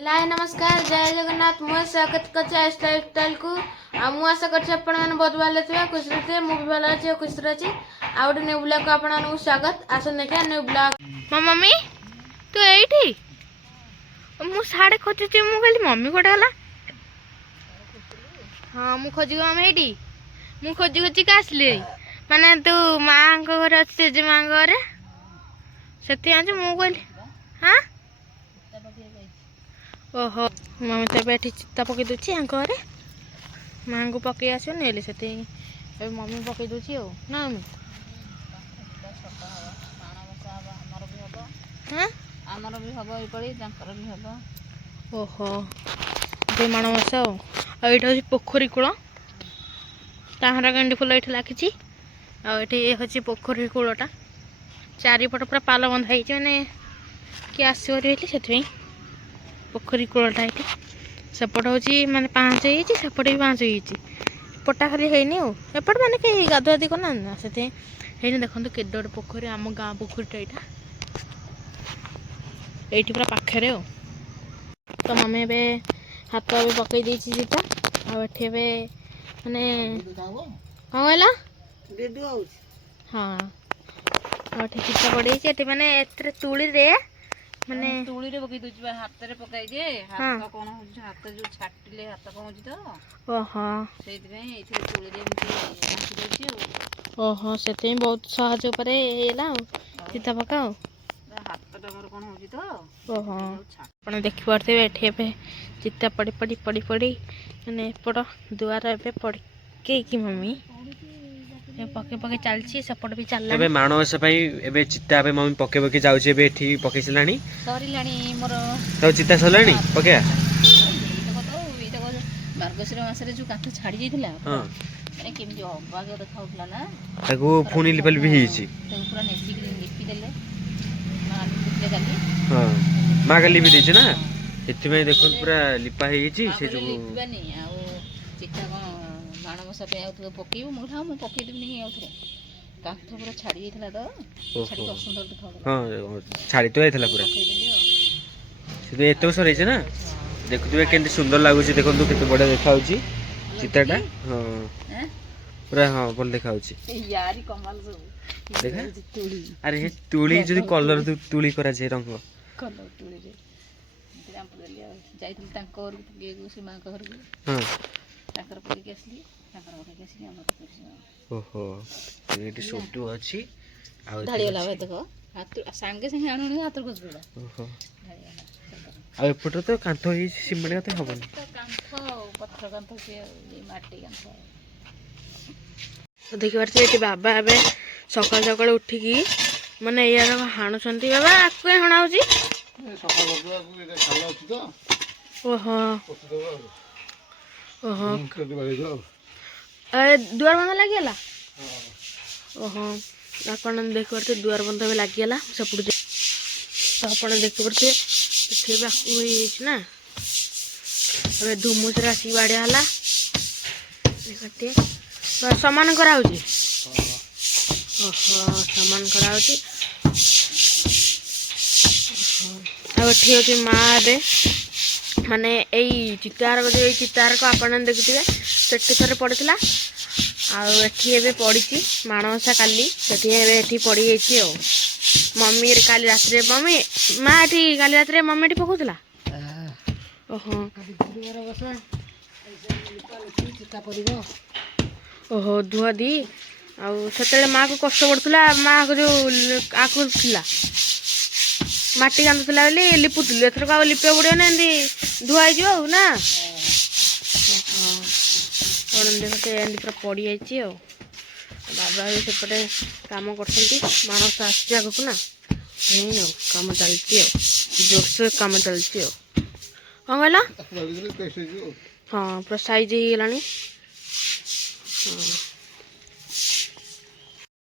लाए नमस्कार जय जगन्नाथ मुझे स्वागत कर स्टाइल को मु आशा कर बहुत भल थे खुश थे मुझे भल अच्छे खुश अच्छी आ गए न्यू ब्लॉग को आपको स्वागत आस देखा न्यू ब्लॉग मो मम्मी तू ये मु साड़े खोजी कहली मम्मी कौटे गला हाँ मु खोजी मम्मी ये मु खोजी खोजी का आसली माने तू माँ घर अच्छे तेजे माँ घर से कहली हाँ ओहो मम्मी तो ये चिता पकई दूसरी घरे माँ को पकई आसो नहीं से मम्मी पकई दूसरी ना मम्मी हाँ आमर भी हम भी हम ओहो ये माणबसा आईटा हूँ पोखरी कूल ताहरा गंडी फुल ये लगी ये हूँ पोखरी कूलटा चारिपट पूरा पाल बंधाई मैंने किए आसो से पोखरी कूलटा ये सेपट हूँ मानने पाँच सेपट भी पाँच पटा खाली है एपट मैंने कहीं गाधुआधी करना से देखो केडे पोखरी आम गाँ पोखरीटा यहाँ ये पूरा पाखे तो मम्मी ए हाथ ए पकई देती जीता आठे माने कौन कहला हाँ आठे चिता पड़े माने तुली रे माने तुली रे पकई दूची हाथ रे पकाई जे हाथ कोन हो हाथ जो छाटिले हाथ कोन हो तो ओहो सेति में एथि तुली रे आसी दूची ओहो सेति बहुत सहज ऊपर हेला चिता पकाओ हाथ डगर कोन हो तो ओहो आपण देखि परथे एठे पे चिता पड़ी पड़ी पड़ी पड़ी माने एपट दुआर एबे पड़के कि मम्मी पके पके चलची सपट भी चलला एबे मानवसा पई एबे चित्ता एबे मम्मी पके पके जाउची एबे एठी पके सलाणी सरीलाणी मोर तो चित्ता सलाणी पके मार्गशीर मास रे जो काठ छाडी जाइथिला हां माने केमि अबागे देखाउतला ना ताको फोनी लेवल भी हिची ताको पूरा नेसी लिपि देले मां लिपि देली हां मां गली भी देछ ना एति में देखो पूरा लिपा हिची से जो लिपबानी आ चित्ता माणबसा पे आउ पकेबो मुठा मु पके देबी नहीं आउथरे काठ पूरा छाडी जाइथिला तो छाडी तो सुंदर दिखाउला हां छाडी तो जाइथिला पूरा से एतो सरे छै ना देखुतबे केंते सुंदर लागु छै देखंतु केते बडा देखाउची चित्ताटा हां पूरा हां बोल देखाउची यारी कमाल सब देखा तुली अरे हे तुली जदी कलर तुली करा छै रंग कलर तुली रे ग्राम पुलिया जाइथिल तांकर के से मां घर के हां ताकर पके के असली ताकर पके के असली हमर के ओहो एटी सोटू अछि आ ढाळीला बे देखो हाथ संगे संगे आणुनी हाथ घस पड़ा ओहो ढाळीला आ एपट तो कांथ ही सिमेंट कांथ हबन कांथ पत्थर कांथ से ये माटी कांथ तो देखि परते एटी बाबा एबे सकाळ सकाळ उठी की माने यार हाणु छंती बाबा आके हणा होची सकाळ बजवा को एटा खाला अछि तो ओहो ओहो दुआर बंधा लगिगला ओहो आपण देख पारे दुआर बंधा भी लगिगला सेपट तो आप देख पारे ये ना अबे धुमुस राशि बाड़िया है देखते सामान करा ओहो सामान करा अच्छी माँ ए माने यही चितार जो चितार को आप देखुए से थे पड़ता आठे पड़ी माणबसा काली से पड़ जा मम्मी काली रात मम्मी माँ ये काली रात मम्मी ये पकाला ओहो ओहो धुआ दी आते माँ को कष्ट पड़ता माँ को जो आखु माटी कांदुला लिपुलु एथर आ लिपा पड़ो ना धुआई ना देखते पूरा पड़ जा बाबा भी सेपटे कम कर मानस आगक ना कम चलती जोरसोर कम चलती कौन कहला हाँ पूरा साइज हो गला हाँ